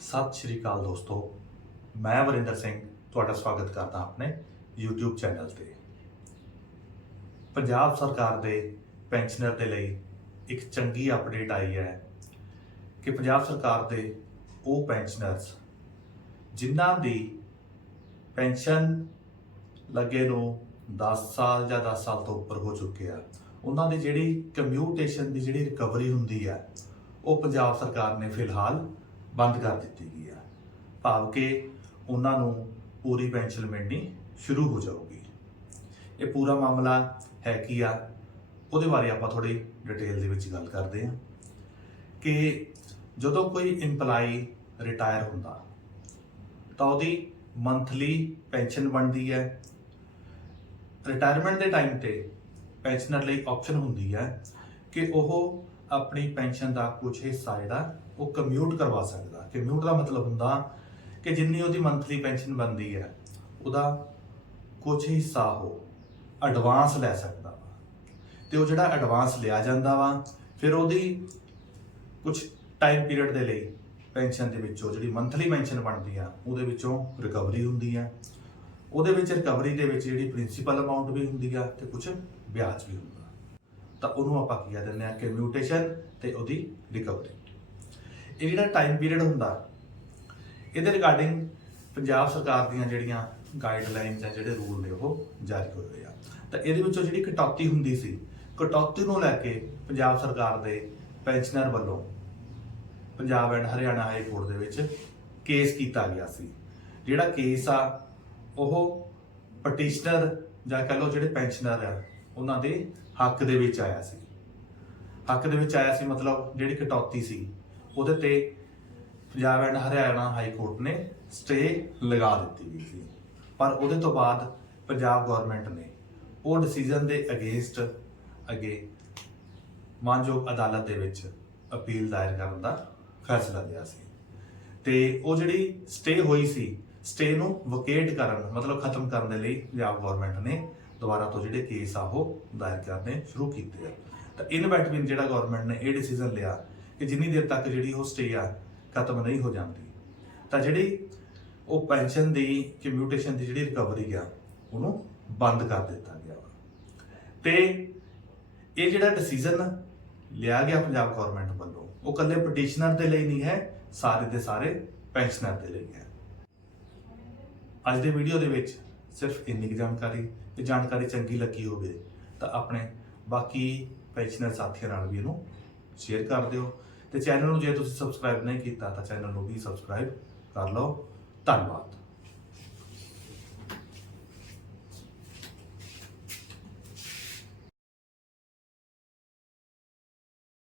ਸਤਿ ਸ਼੍ਰੀ ਅਕਾਲ ਦੋਸਤੋ। ਮੈਂ ਵਰਿੰਦਰ ਸਿੰਘ, ਤੁਹਾਡਾ ਸਵਾਗਤ ਕਰਦਾ ਆਪਣੇ YouTube ਚੈਨਲ ਤੇ। ਪੰਜਾਬ ਸਰਕਾਰ ਦੇ ਪੈਨਸ਼ਨਰ ਦੇ ਲਈ ਇੱਕ ਚੰਗੀ ਅਪਡੇਟ ਆਈ ਹੈ ਕਿ ਪੰਜਾਬ ਸਰਕਾਰ ਦੇ ਉਹ ਪੈਨਸ਼ਨਰਸ ਜਿਨ੍ਹਾਂ ਦੀ ਪੈਨਸ਼ਨ ਲੱਗੇ ਨੂੰ 10 ਸਾਲ ਜਾਂ 10 ਸਾਲ ਤੋਂ ਉੱਪਰ ਹੋ ਚੁੱਕੇ ਆ, ਉਹਨਾਂ ਦੀ ਜਿਹੜੀ ਕਮਿਊਟੇਸ਼ਨ ਦੀ ਜਿਹੜੀ ਰਿਕਵਰੀ ਹੁੰਦੀ ਹੈ ਉਹ ਪੰਜਾਬ ਸਰਕਾਰ ਨੇ ਫਿਲਹਾਲ ਬੰਦ ਕਰ ਦਿੱਤੀ ਗਈ ਆ। ਭਾਵ ਕਿ ਉਹਨਾਂ ਨੂੰ ਪੂਰੀ ਪੈਨਸ਼ਨ ਮਿਲਣੀ ਸ਼ੁਰੂ ਹੋ ਜਾਊਗੀ। ਇਹ ਪੂਰਾ ਮਾਮਲਾ ਹੈ ਕੀ ਆ? ਉਹਦੇ ਬਾਰੇ ਆਪਾਂ ਥੋੜੀ ਡਿਟੇਲ ਦੇ ਵਿੱਚ ਗੱਲ ਕਰਦੇ ਹਾਂ। ਕਿ ਜਦੋਂ ਕੋਈ EMPLOYE ਰਿਟਾਇਰ ਹੁੰਦਾ, ਤਾਂ ਉਹਦੀ ਮੰਥਲੀ ਪੈਨਸ਼ਨ ਬਣਦੀ ਹੈ। ਰਿਟਾਇਰਮੈਂਟ ਦੇ ਟਾਈਮ ਤੇ ਪੈਨਸ਼ਨਰ ਲਈ ਆਪਸ਼ਨ ਹੁੰਦੀ ਹੈ ਕਿ ਉਹ ਆਪਣੀ ਪੈਨਸ਼ਨ ਦਾ ਕੁਝ ਹਿੱਸਾ ਜਿਹੜਾ, ਉਹ ਕਮਿਊਟ ਕਰਵਾ ਸਕਦਾ। ਕਮਿਊਟ ਦਾ ਮਤਲਬ ਹੁੰਦਾ ਕਿ ਜਿੰਨੀ ਉਹਦੀ ਮੰਥਲੀ ਪੈਨਸ਼ਨ ਬਣਦੀ ਹੈ, ਉਹਦਾ ਕੁਝ ਹਿੱਸਾ ਉਹ ਐਡਵਾਂਸ ਲੈ ਸਕਦਾ ਵਾ। ਤੇ ਉਹ ਜਿਹੜਾ ਐਡਵਾਂਸ ਲਿਆ ਜਾਂਦਾ ਵਾ, ਫਿਰ ਉਹਦੀ ਕੁਝ ਟਾਈਮ ਪੀਰੀਅਡ ਦੇ ਲਈ ਪੈਨਸ਼ਨ ਦੇ ਵਿੱਚੋਂ ਜਿਹੜੀ ਮੰਥਲੀ ਪੈਨਸ਼ਨ ਬਣਦੀ ਆ, ਉਹਦੇ ਵਿੱਚੋਂ ਰਿਕਵਰੀ ਹੁੰਦੀ ਆ। ਉਹਦੇ ਵਿੱਚ ਰਿਕਵਰੀ ਦੇ ਵਿੱਚ ਜਿਹੜੀ ਪ੍ਰਿੰਸੀਪਲ ਅਮਾਉਂਟ ਵੀ ਹੁੰਦੀ ਆ ਤੇ ਕੁਝ ਵਿਆਜ ਵੀ ਹੁੰਦਾ। ਤਾਂ ਉਹਨੂੰ ਆਪਾਂ ਕੀ ਕਹਿੰਦੇ ਆ ਮਿਊਟੇਸ਼ਨ ਤੇ ਉਹਦੀ ਰਿਕਵਰੀ ਇਹ ਜਿਹੜਾ ਟਾਈਮ ਪੀਰੀਅਡ ਹੁੰਦਾ, ਇਹਦੇ ਰਿਗਾਰਡਿੰਗ ਪੰਜਾਬ ਸਰਕਾਰ ਦੀਆਂ ਜਿਹੜੀਆਂ ਗਾਈਡਲਾਈਨਸ ਆ ਜਿਹੜੇ ਰੂਲ ਨੇ ਉਹ ਜਾਰੀ ਹੋਏ ਹੋਏ ਆ। ਤਾਂ ਇਹਦੇ ਵਿੱਚੋਂ ਜਿਹੜੀ ਕਟੌਤੀ ਹੁੰਦੀ ਸੀ, ਕਟੌਤੀ ਨੂੰ ਲੈ ਕੇ ਪੰਜਾਬ ਸਰਕਾਰ ਦੇ ਪੈਨਸ਼ਨਰ ਵੱਲੋਂ Punjab and Haryana high court ਦੇ ਵਿੱਚ ਕੇਸ ਕੀਤਾ ਗਿਆ ਸੀ। ਜਿਹੜਾ ਕੇਸ ਆ, ਉਹ ਪਟੀਸ਼ਨਰ ਜਾਂ ਕਹ ਲਓ ਜਿਹੜੇ ਪੈਨਸ਼ਨਰ ਆ, ਉਹਨਾਂ ਦੇ ਹੱਕ ਦੇ ਵਿੱਚ ਆਇਆ ਸੀ। ਹੱਕ ਦੇ ਵਿੱਚ ਆਇਆ ਸੀ ਮਤਲਬ ਜਿਹੜੀ ਕਟੌਤੀ ਸੀ, ਉਹਦੇ ਤੇ Punjab and Haryana high court ਨੇ ਸਟੇ ਲਗਾ ਦਿੱਤੀ ਗਈ ਸੀ। ਪਰ ਉਹਦੇ ਤੋਂ ਬਾਅਦ ਪੰਜਾਬ ਗਵਰਨਮੈਂਟ ਨੇ ਉਹ ਡਿਸੀਜਨ ਦੇ ਅਗੇਂਸਟ ਅੱਗੇ ਮਾਨਯੋਗ ਅਦਾਲਤ ਦੇ ਵਿੱਚ ਅਪੀਲ ਦਾਇਰ ਕਰਨ ਦਾ ਫੈਸਲਾ ਲਿਆ ਸੀ। ਤੇ ਉਹ ਜਿਹੜੀ ਸਟੇ ਹੋਈ ਸੀ, ਸਟੇ ਨੂੰ ਵਕੇਟ ਕਰਨ, ਮਤਲਬ ਖਤਮ ਕਰਨ ਦੇ ਲਈ ਪੰਜਾਬ ਗਵਰਨਮੈਂਟ ਨੇ ਦੁਬਾਰਾ ਤੋਂ ਜਿਹੜੇ ਕੇਸ ਆ ਉਹ ਦਾਇਰ ਕਰਨੇ ਸ਼ੁਰੂ ਕੀਤੇ ਆ। ਤਾਂ ਇਨ ਬਿਟਵੀਨ ਜਿਹੜਾ ਗਵਰਨਮੈਂਟ ਨੇ ਇਹ ਡਿਸੀਜਨ ਲਿਆ ਕਿ ਜਿੰਨੀ ਦੇਰ ਤੱਕ ਜਿਹੜੀ ਉਹ ਸਟੇ ਆ, ਖਤਮ ਨਹੀਂ ਹੋ ਜਾਂਦੀ। ਤਾਂ ਜਿਹੜੀ ਉਹ ਪੈਨਸ਼ਨ ਦੀ ਕਮਿਊਟੇਸ਼ਨ ਦੀ ਜਿਹੜੀ ਰਿਕਵਰੀ ਆ, ਉਹਨੂੰ ਬੰਦ ਕਰ ਦਿੱਤਾ ਗਿਆ ਵਾ। ਤੇ ਇਹ ਜਿਹੜਾ ਡਿਸੀਜਨ ਲਿਆ ਗਿਆ ਪੰਜਾਬ ਗਵਰਨਮੈਂਟ ਵੱਲੋਂ, ਉਹ ਕੱਲੇ ਪਟੀਸ਼ਨਰ ਦੇ ਲਈ ਨਹੀਂ ਹੈ, ਸਾਰੇ ਦੇ ਸਾਰੇ ਪੈਨਸ਼ਨਰ ਦੇ ਲਈ ਹੈ। ਅੱਜ ਦੇ ਵੀਡੀਓ ਦੇ ਵਿੱਚ ਸਿਰਫ ਇੰਨੀ ਕੁ ਜਾਣਕਾਰੀ ਇਹ ਜਾਣਕਾਰੀ ਚੰਗੀ ਲੱਗੀ ਹੋਵੇ ਤਾਂ ਆਪਣੇ ਬਾਕੀ ਪੈਨਸ਼ਨਰ ਸਾਥੀਆਂ ਨਾਲ ਵੀ ਇਹਨੂੰ ਸ਼ੇਅਰ ਕਰ ਦਿਓ ਤੇ ਚੈਨਲ ਨੂੰ ਜੇ ਤੁਸੀਂ ਸਬਸਕ੍ਰਾਈਬ ਨਹੀਂ ਕੀਤਾ ਤਾਂ ਚੈਨਲ ਨੂੰ ਵੀ ਸਬਸਕ੍ਰਾਈਬ ਕਰ ਲਓ। ਧੰਨਵਾਦ।